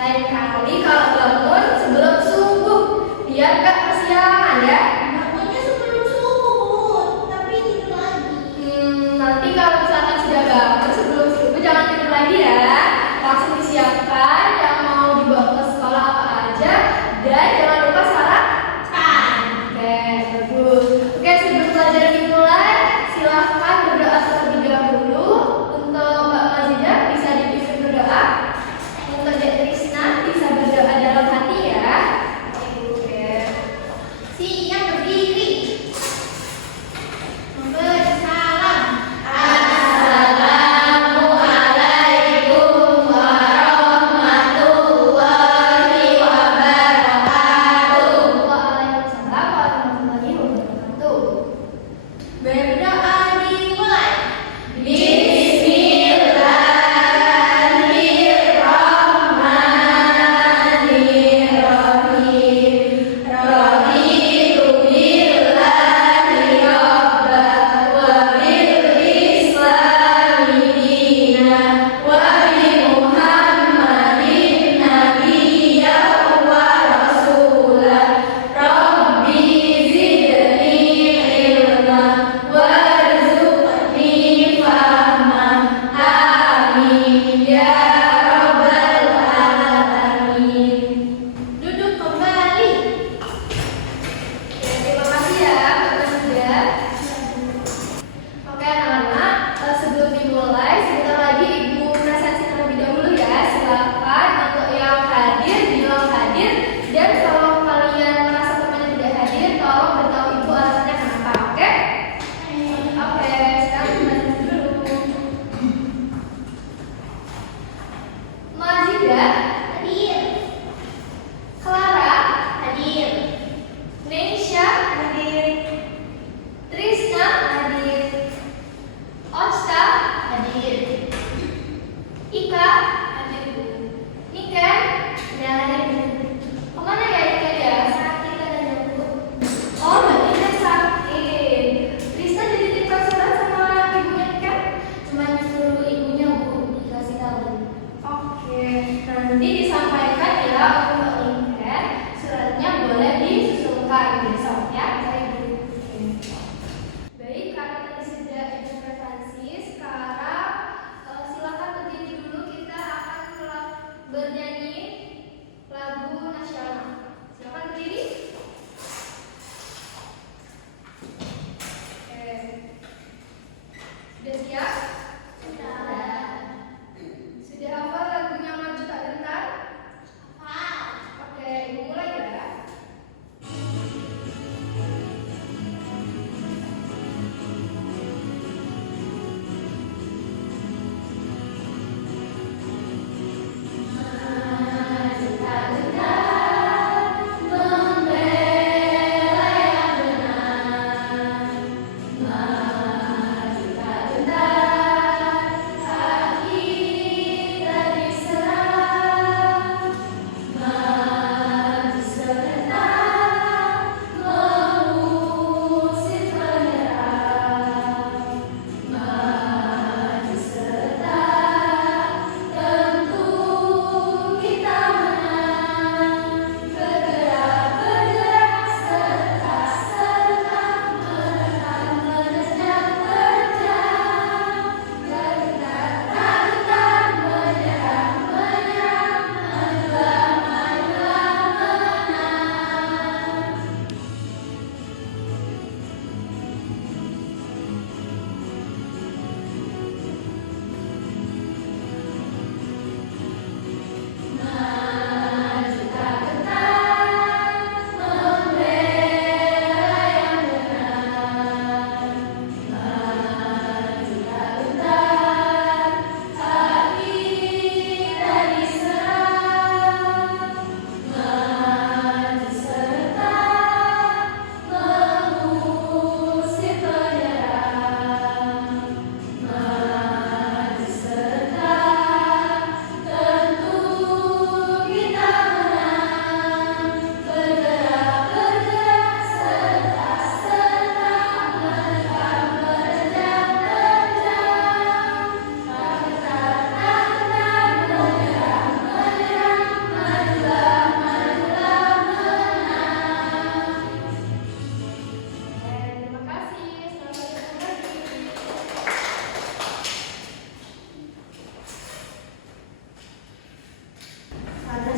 Lain kali kalau bangun sebelum subuh, biar gak kesiangan ya. Bangunnya sebelum subuh, tapi tidur lagi. Nanti kalau misalkan sudah bangun sebelum subuh jangan tidur lagi ya. Langsung disiapkan yang mau dibawa ke sekolah apa aja dan jangan lupa sarapan. Oke, bagus. Oke, sebelum pelajaran dimulai, silahkan berdoa terlebih dahulu. Untuk Mbak Mazidah bisa dipimpin berdoa. Untuk Dek Trisna bisa berdoa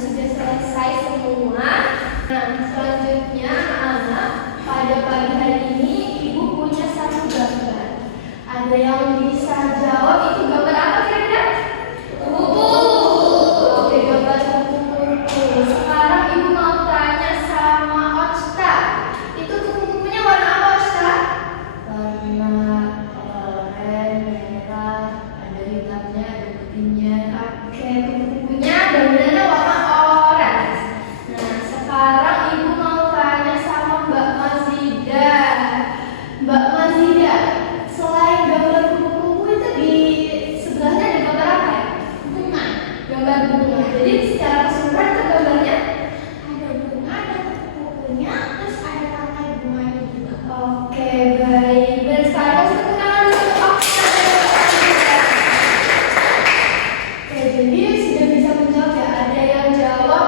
sudah selesai semua. Nah, selanjutnya anak-anak, pada pagi hari ini Ibu punya satu gambar. Ada yang bisa jawab itu gambar apa kira-kira? Kupu. Oke, gambar kupu-kupu. Sekarang Ibu mau tanya sama Osta. Itu kupu-kupunya warna apa, Osta? Warna oranye, merah, ada hitamnya, ada putihnya. Oke, kupu-kupunya gambarnya warna oranye. Nah, sekarang Ibu mau tanya sama Mbak Mazida. Mbak Mazida, selain gambar kupu-kupu itu di sebelahnya ada gambar apa ya? Bunga. Gambar bunga. Jadi secara keseluruhan itu gambarnya Ada bunga, ada kupu-kupunya, terus ada tangkai bunganya juga. oke, baik. Dan sekarang kita kenalan dulu Okta. Oke, jadi sudah bisa menjawab ya. Ada yang jawab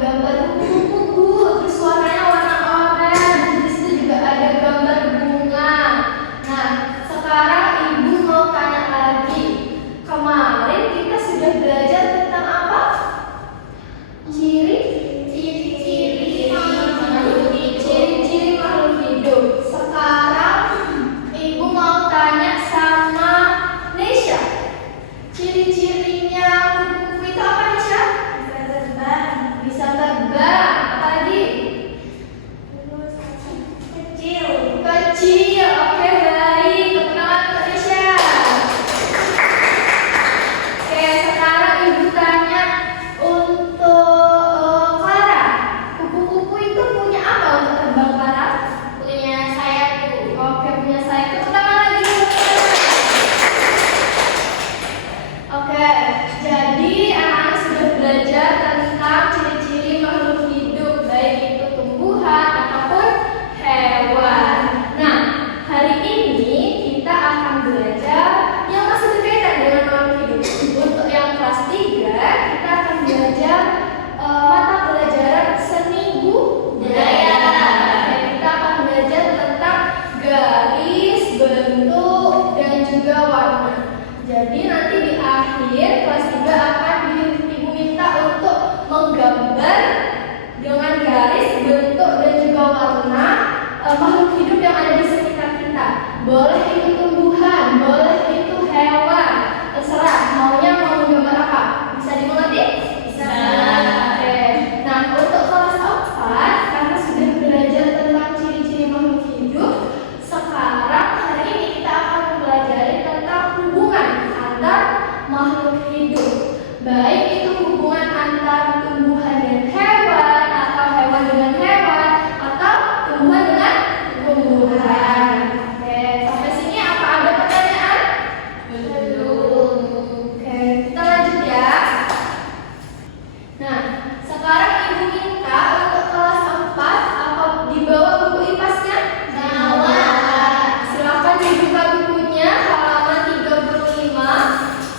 gambar kupu-kupu, terus warnanya warna oranye. Di situ juga ada gambar bunga. Nah, sekarang Ibu mau tanya lagi. Kemarin kita sudah belajar tentang apa? Ciri-ciri makhluk hidup. Ciri-ciri makhluk hidup. Sekarang Ibu mau tanya sama Nesha. Ciri-cirinya kupu-kupu itu apa, Nesha? Bisa terbang, Bisa terbang. Apa lagi? terus kecil. Kecil. Oke, baik. Tepuk tangan untuk Nesha. Oke, sekarang Ibu tanya untuk Clara. Kupu-kupu itu punya apa untuk terbang, Clara? Punya sayap Bu. Oke, punya sayap. Tepuk tangan lagi. Oke, jadi anak-anak sudah belajar tentang ciri-ciri makhluk hidup, baik itu tumbuhan ataupun hewan. Nah, hari ini kita akan belajar yang masih berkaitan dengan makhluk hidup. Untuk yang kelas 3, kita akan belajar mata pelajaran seni budaya. Oke, kita akan belajar tentang garis, bentuk, dan juga warna. Jadi nanti di akhir kelas 3 akan Ibu minta untuk menggambar dengan garis, bentuk, dan juga warna makhluk hidup yang ada di sekitar kita. Boleh itu tumbuhan, boleh itu hewan, terserah maunya mau menggambar apa. Bisa dimengerti? Bisa. Oke. Nah, untuk kelas 4 karena sudah belajar tentang ciri-ciri makhluk hidup, sekarang hari ini kita akan mempelajari tentang hubungan antar makhluk hidup. Baik itu hubungan antar tumbuhan dan hewan, atau hewan dengan hewan, atau tumbuhan dengan tumbuhan. Oke, sampai sini apa ada pertanyaan? Belum. Oke, kita lanjut ya. Nah, sekarang Ibu minta untuk kelas 4 apa dibawa buku IPAS-nya? Bawa. Silakan dibuka bukunya halaman 35.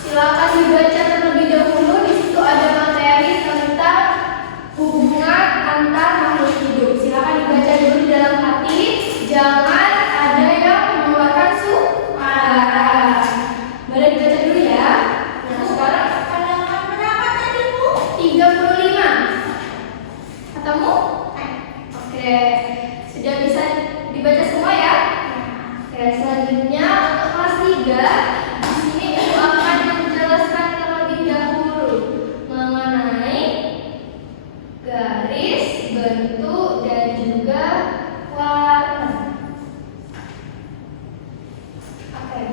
Silakan dibaca terlebih dahulu. Di situ ada materi tentang hubungan antar makhluk hidup. Silakan dibaca dulu di dalam hati. Jangan ada yang mengeluarkan suara. Boleh dibaca dulu ya. Nah, sekarang Halaman berapa tadi Bu? 35. Ketemu? Oke. Sudah bisa dibaca semua ya? Oke, selanjutnya untuk kelas 3, di sini Ibu akan menjelaskan terlebih dahulu mengenai garis, bentuk, dan juga warna. Oke.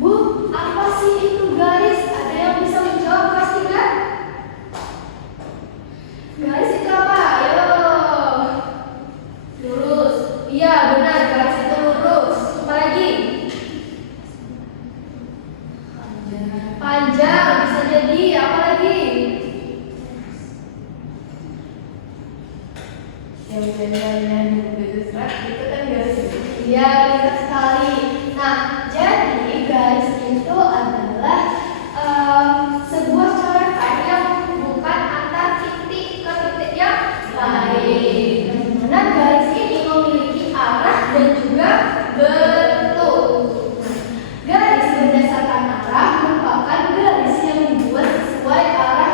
Bu, apa sih itu garis? Ada yang bisa menjawab kelas 3? Garis itu apa? Ayo. Lurus. Iya, benar. Garis itu lurus. Apa lagi? Panjang. Bisa jadi. Apa lagi? Itu kan garis. Iya, benar sekali. Nah, jadi garis itu adalah sebuah coretan yang menghubungkan antar titik ke titik yang lain. Di mana garis ini memiliki arah dan juga bentuk. Garis berdasarkan arah merupakan garis yang dibuat sesuai arah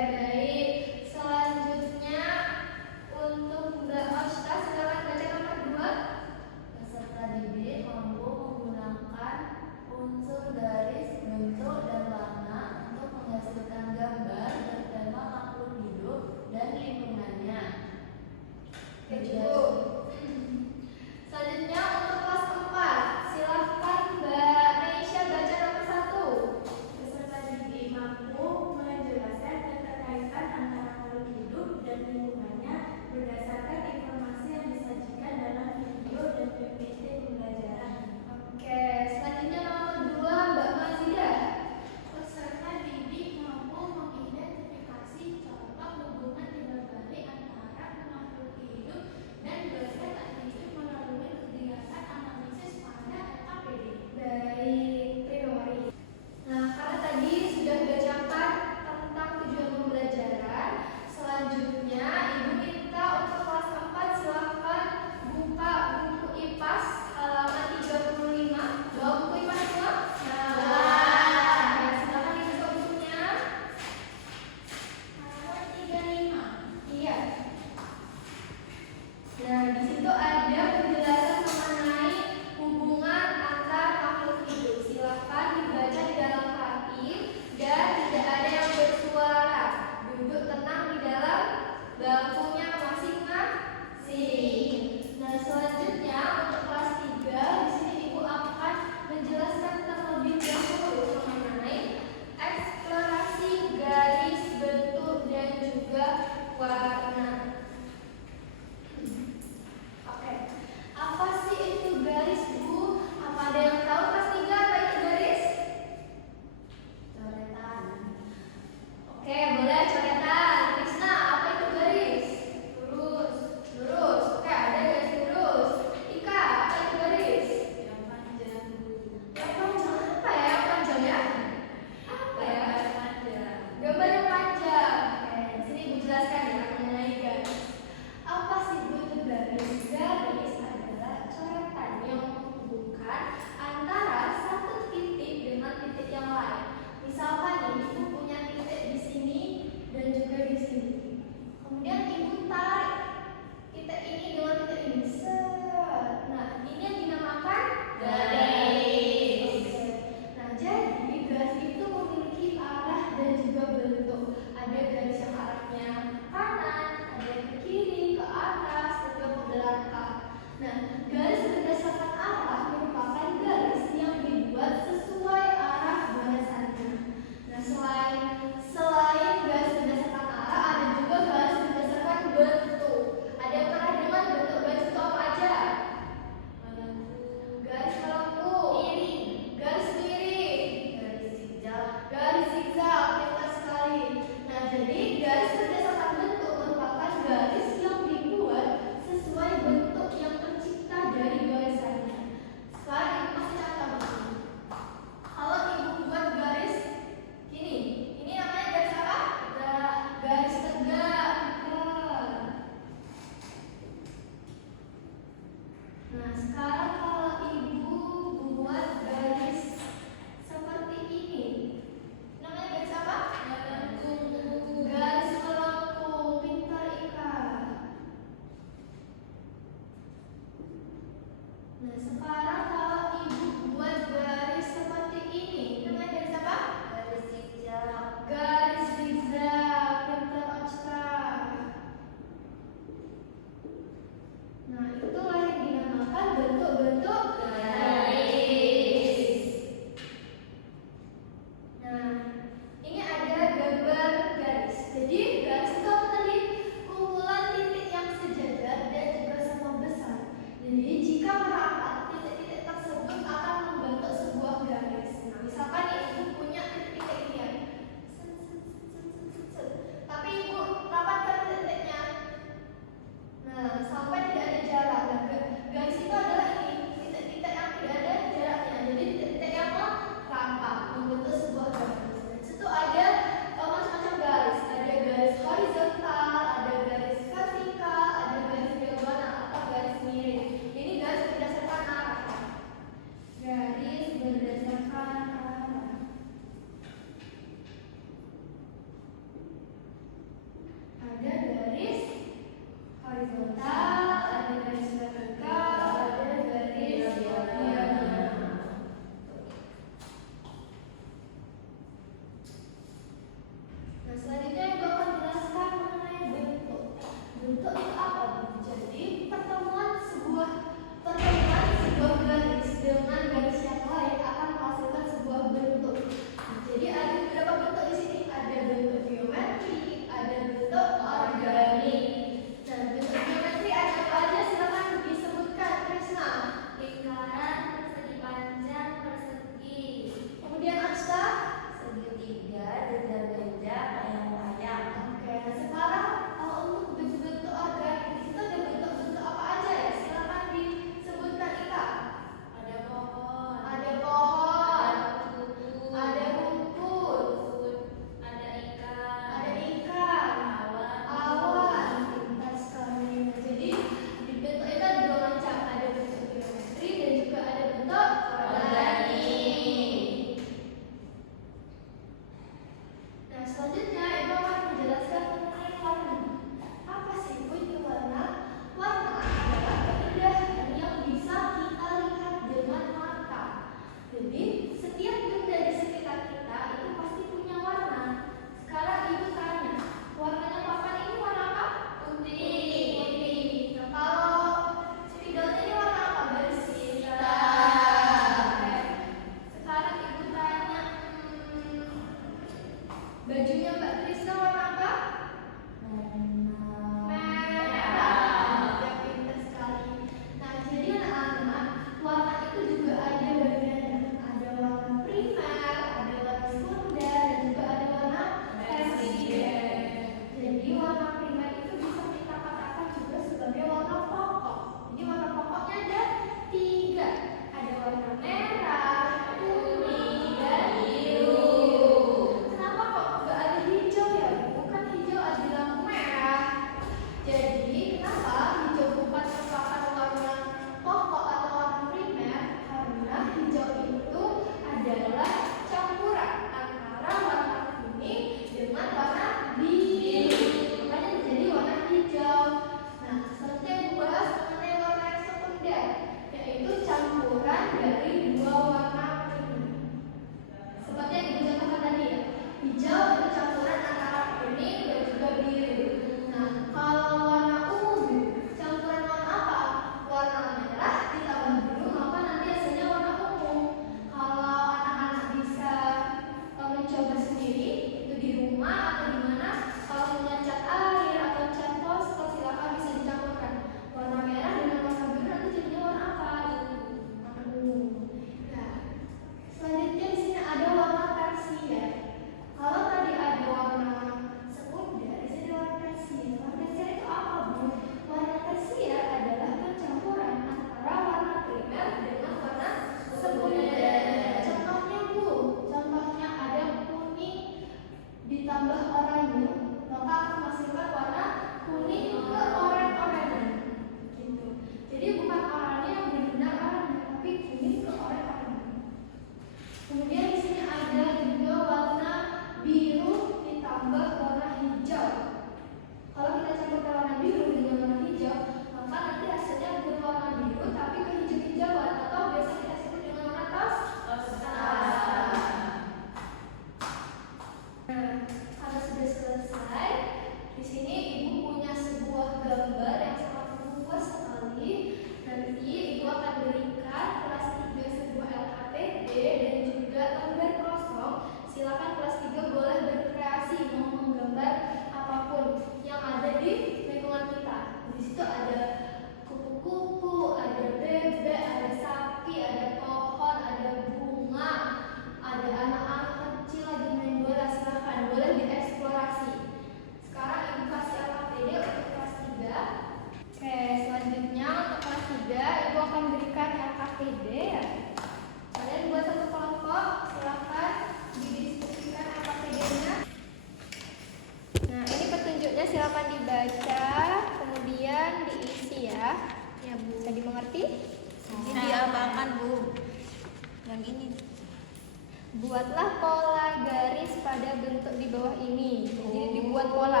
Buatlah pola garis pada bentuk di bawah ini. Jadi dibuat pola.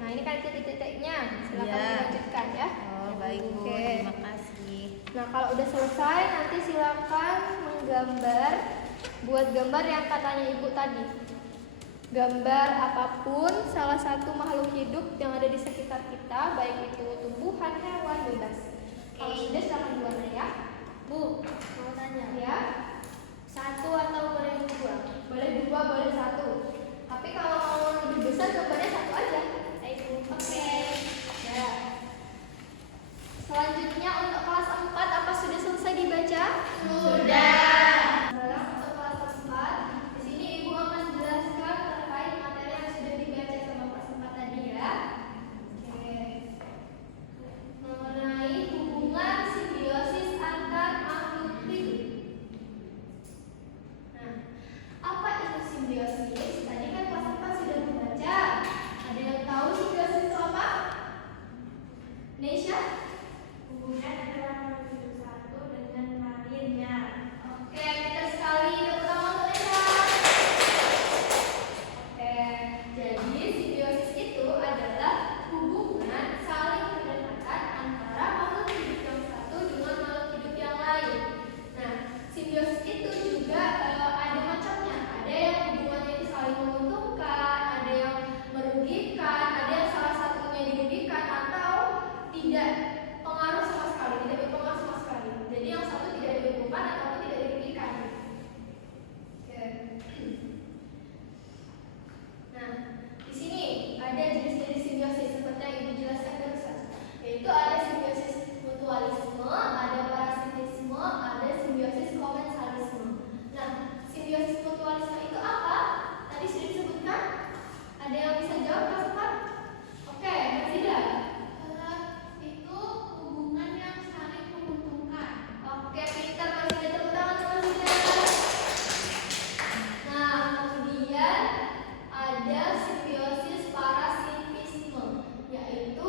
Nah, ini kan titik-titiknya. Silakan Iya. dilanjutkan ya. Oh, baik Bu, Oke. terima kasih. Nah, kalau udah selesai nanti silakan menggambar, buat gambar yang katanya Ibu tadi. Gambar apapun salah satu makhluk hidup yang ada di sekitar kita, baik itu tumbuhan, hewan, bebas. Kalau sudah silakan diwarnai ya. Bu, mau tanya. Ya. Satu atau boleh dua? Boleh dua, boleh satu. Tapi kalau mau lebih besar gambarnya satu aja. Ibu. Oke. Ya. Selanjutnya untuk kelas 4 apa sudah selesai dibaca? Sudah. Sekarang untuk kelas 4, di sini Ibu akan jelaskan terkait materi yang sudah dibaca sama kelas 4 tadi ya. Oke. Mengenai hubungan simbiosis antar makhluk hidup. Nah, apa itu simbiosis? Tadi kan kelas 4 sudah membaca. Ada yang tahu simbiosis itu apa? Nesha? Hubungan antara makhluk hidup satu dengan lainnya. Oke, kita sekali tepuk tangan untuk Nesha. Oke, jadi simbiosis itu adalah hubungan saling berdekatan antara makhluk hidup yang satu dengan makhluk hidup yang lain. Nah, simbiosis itu juga ada macamnya. Ada yang hubungannya itu saling menguntungkan, ada yang merugikan, ada yang salah satunya dirugikan atau tidak pengaruh sama sekali, tidak berpengaruh sama sekali. Jadi yang satu tidak diuntungkan atau tidak dirugikan. Oke. Nah, di sini ada jenis-jenis simbiosis seperti yang Ibu jelaskan barusan. Yaitu ada simbiosis mutualisme, ada parasitisme, ada simbiosis komensalisme. Nah, simbiosis mutualisme itu apa? Tadi sudah disebutkan. Ada yang bisa jawab Mas Umar? Oke, Mas Ida. Itu hubungan yang saling menguntungkan. Oke, pintar Mas Ida, tepuk tangan untuk Mas Ida. Nah, kemudian ada simbiosis parasitisme, yaitu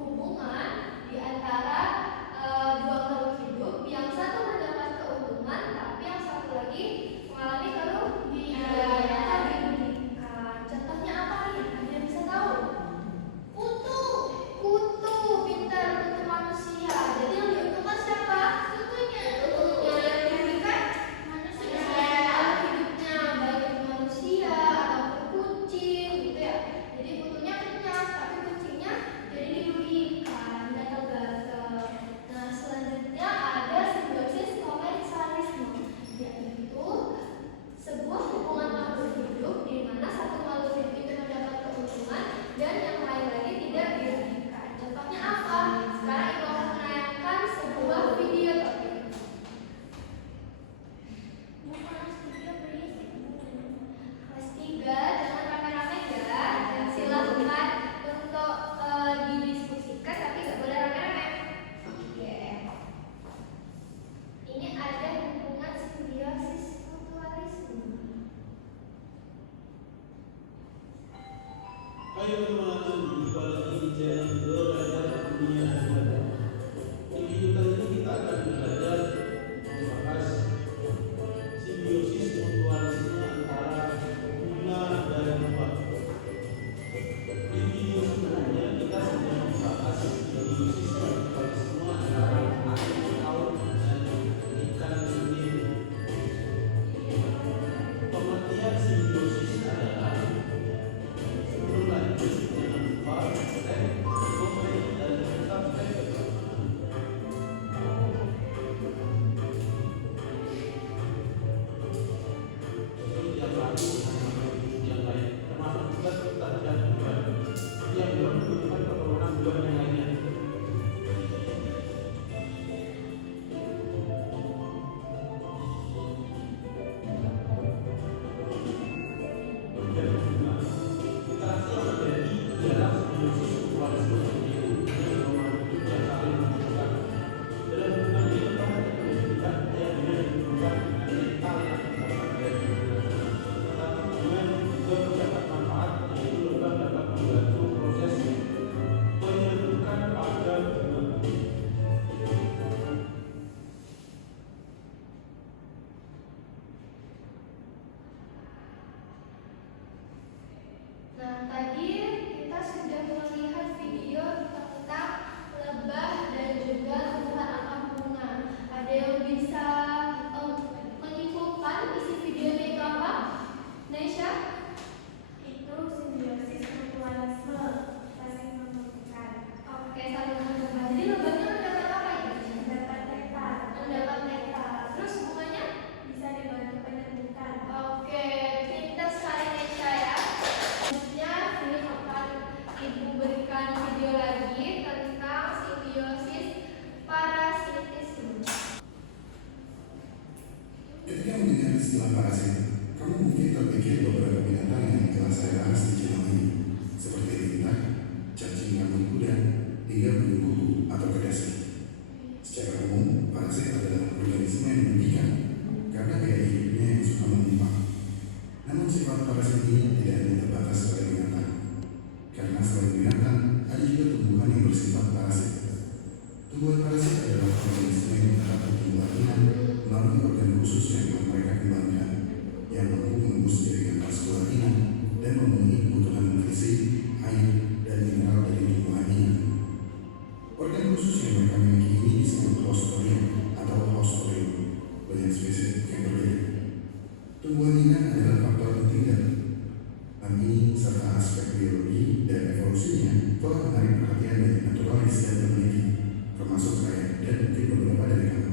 hubungan di antara dua makhluk hidup yang satu mendapat keuntungan, tapi yang satu lagi mengalami kerugian atau dirugikan. Contohnya apa nih? Ada yang bisa tahu? Kutu, pintar, kutu manusia. Jadi yang diuntungkan siapa? Kutunya. Yang dirugikan Manusia. hidupnya, baik itu manusia ataupun kucing gitu ya. Jadi kutunya kenyang, tapi kucingnya jadi dirugikan, gatal-gatal. Nah, selanjutnya ada simbiosis komensalisme, yaitu sebuah hubungan makhluk hidup di mana satu makhluk hidup itu mendapat keuntungan dan yang lain lagi tidak dirugikan. Contohnya apa? Sekarang Ibu akan menayangkan sebuah video topik. Bukan studio berisik. Kelas 3, jangan rame-rame ya. Dan silakan untuk didiskusikan, tapi nggak boleh rame-rame. Oke. Ini ada hubungan simbiosis mutualisme. Ayo teman-teman, jumpa lagi di channel Belajar Dunia Hewan. Di video kali ini kita akan belajar membahas simbiosis mutualisme antara gula dan lebah. Di video sebelumnya kita sudah membahas simbiosis mutualisme antara air laut dan ikan hiu. Pengertian simbiosis adalah sebelum lanjut Nah, tadi kita sudah melihat video tentang lebah dan juga tumbuhan akar bunga. Ada yang bisa menyimpulkan isi videonya itu apa? Nesha? Itu simbiosis mutualisme, saling membutuhkan. Oke, saling menambah. Jadi lebahnya mendapat apa itu? Mendapat nektar, Mendapat nektar. Terus bunganya? bisa dibantu penyembuhan. Oke, pintar sekali Nesha ya. Selanjutnya ini akan Ibu berikan video lagi tentang simbiosis parasitisme. Ketika mendengar istilah parasit, kamu mungkin terpikir beberapa binatang yang telah saya bahas di channel ini, seperti lintah, cacing rambut kuda, hingga burung kuku atau kedasi. Secara umum, parasit adalah organisme yang mematikan karena gaya hidupnya yang suka menyimpang. Namun sifat parasit ini tidak hanya terbatas pada binatang, karena selain binatang, ada juga tumbuhan yang bersifat parasit. Tumbuhan parasit adalah organisme yang dapat bertumbuh ringan melalui organ khusus yang telah mereka kembangkan, yang mampu menembus jaringan vaskular ringan dan memenuhi kebutuhan nutrisi, air, dan mineral dari tumbuhan ini. Organ khusus yang mereka miliki ini disebut clostridium atau hosporium, banyak spesies yang berbeda. Tumbuhan ringan adalah faktor penting dan ini serta aspek biologi dan evolusinya telah menarik perhatian dari naturalis dan peneliti, termasuk saya dan mungkin beberapa dari kamu.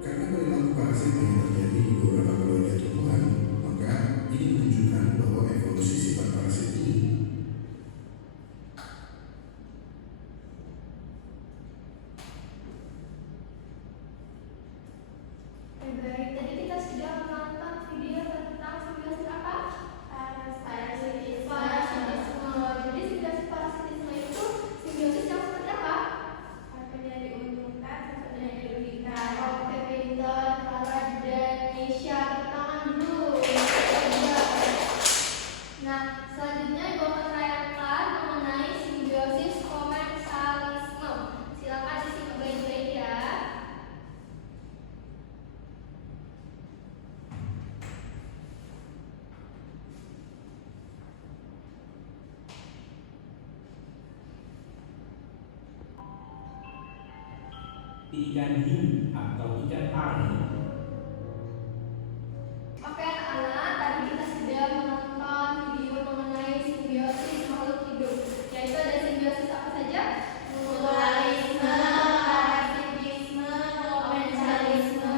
Karena perilaku parasit yang terjadi di beberapa keluarga tumbuhan, maka ini menunjukkan bahwa evolusi sifat parasit ini Baik, tadi kita sudah menonton video tentang simbiosis apa? Parasitisme. Jadi simbiosis parasitisme itu simbiosis yang seperti apa? Satunya diuntungkan, satunya dirugikan. Oke, pintar, Clara dan Nisha, tangan dulu. Nah, selanjutnya Ibu akan terangkan mengenai simbiosis komensalisme. Silakan disimak baik-baik ya. Ikan hiu atau ikan pari. Oke anak-anak, tadi kita sudah menonton video mengenai simbiosis makhluk hidup, yaitu ada simbiosis apa saja? Mutualisme, parasitisme, komensalisme.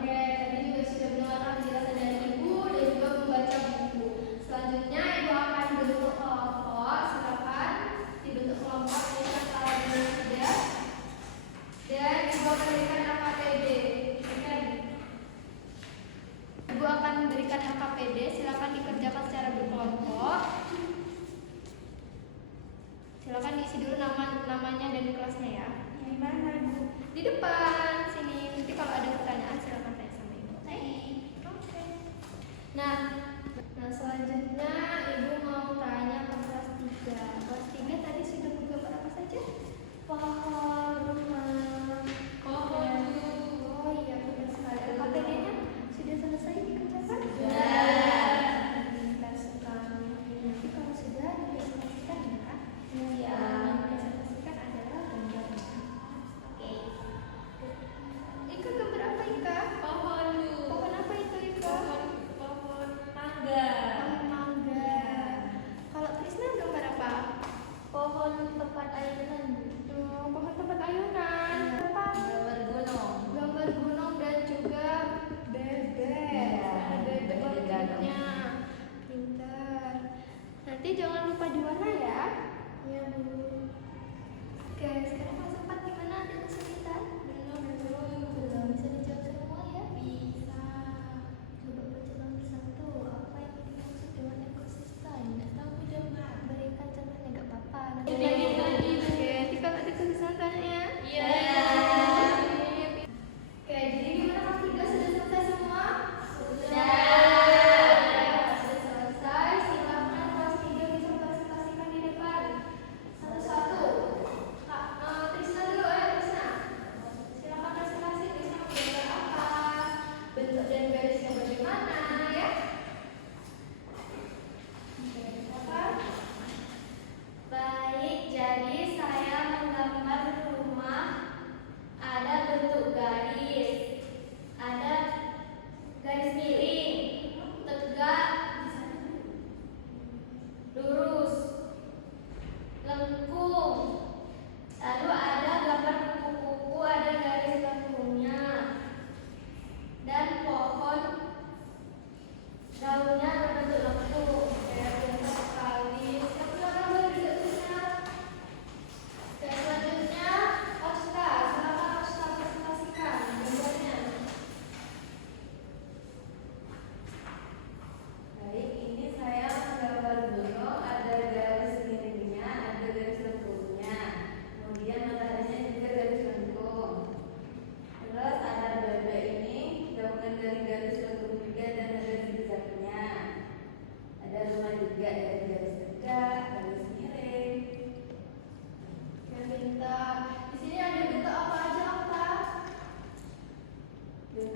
Oke, tadi juga sudah mendengarkan penjelasan dari Ibu dan juga membaca buku. Selanjutnya Ibu akan bentuk kelompok. Silakan dibentuk kelompok dengan cara dengan sudah. Dan Ibu akan berikan AKTD. Oke,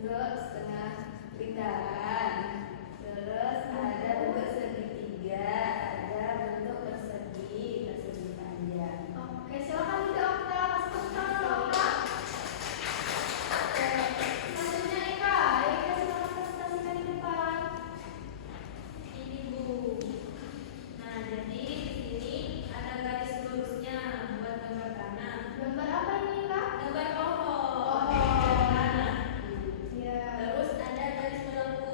bentuk setengah lingkaran. Terus ada bentuk segitiga, ada bentuk persegi panjang. Oke, silakan Ida Okta, masuk ke Okta. Selanjutnya Eka silakan presentasikan di depan. Ini Bu. Nah, jadi di sini ada garis lurusnya buat gambar tanah. Gambar apa ini Kak? Gambar pohon. Oh. Tanah. Ya. Terus ada garis melengkung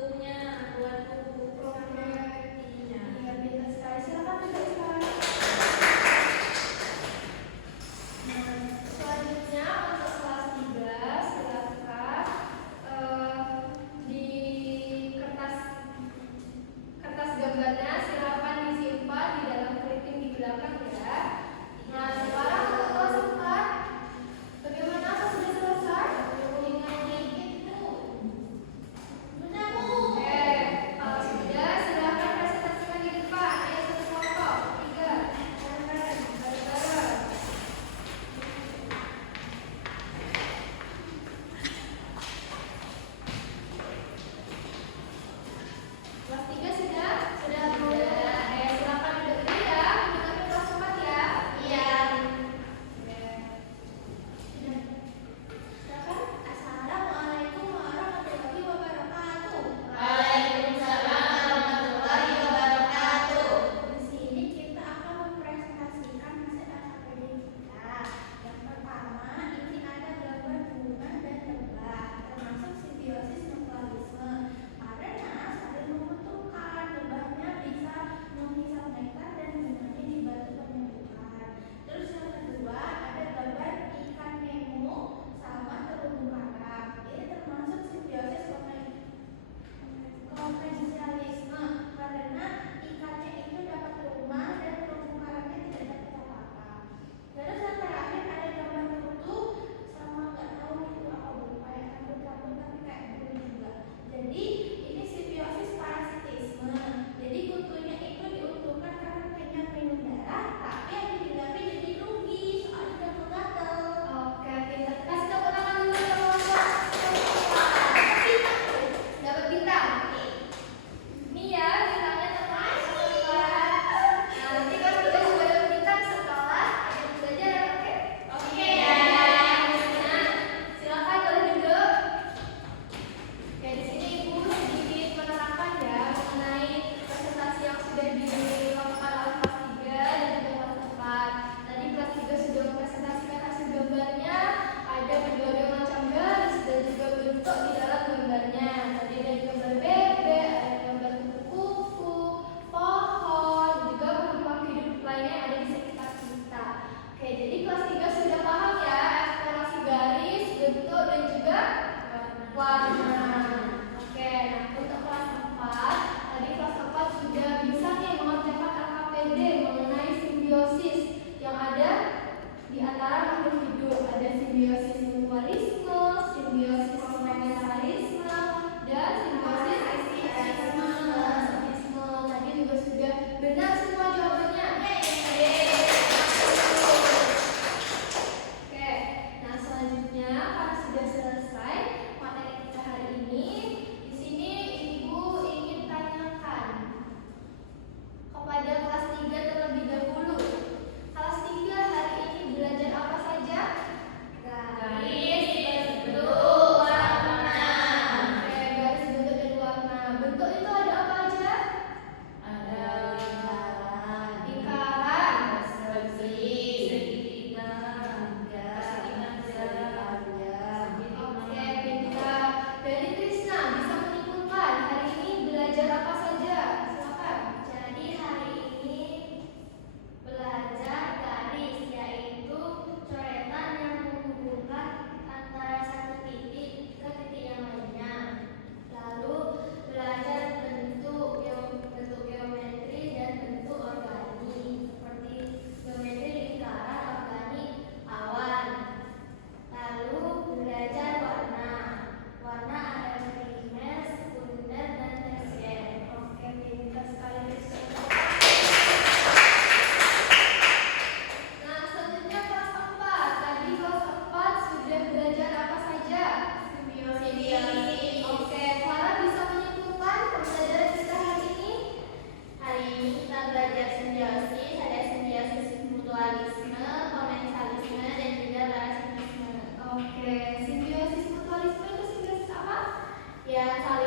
dan saling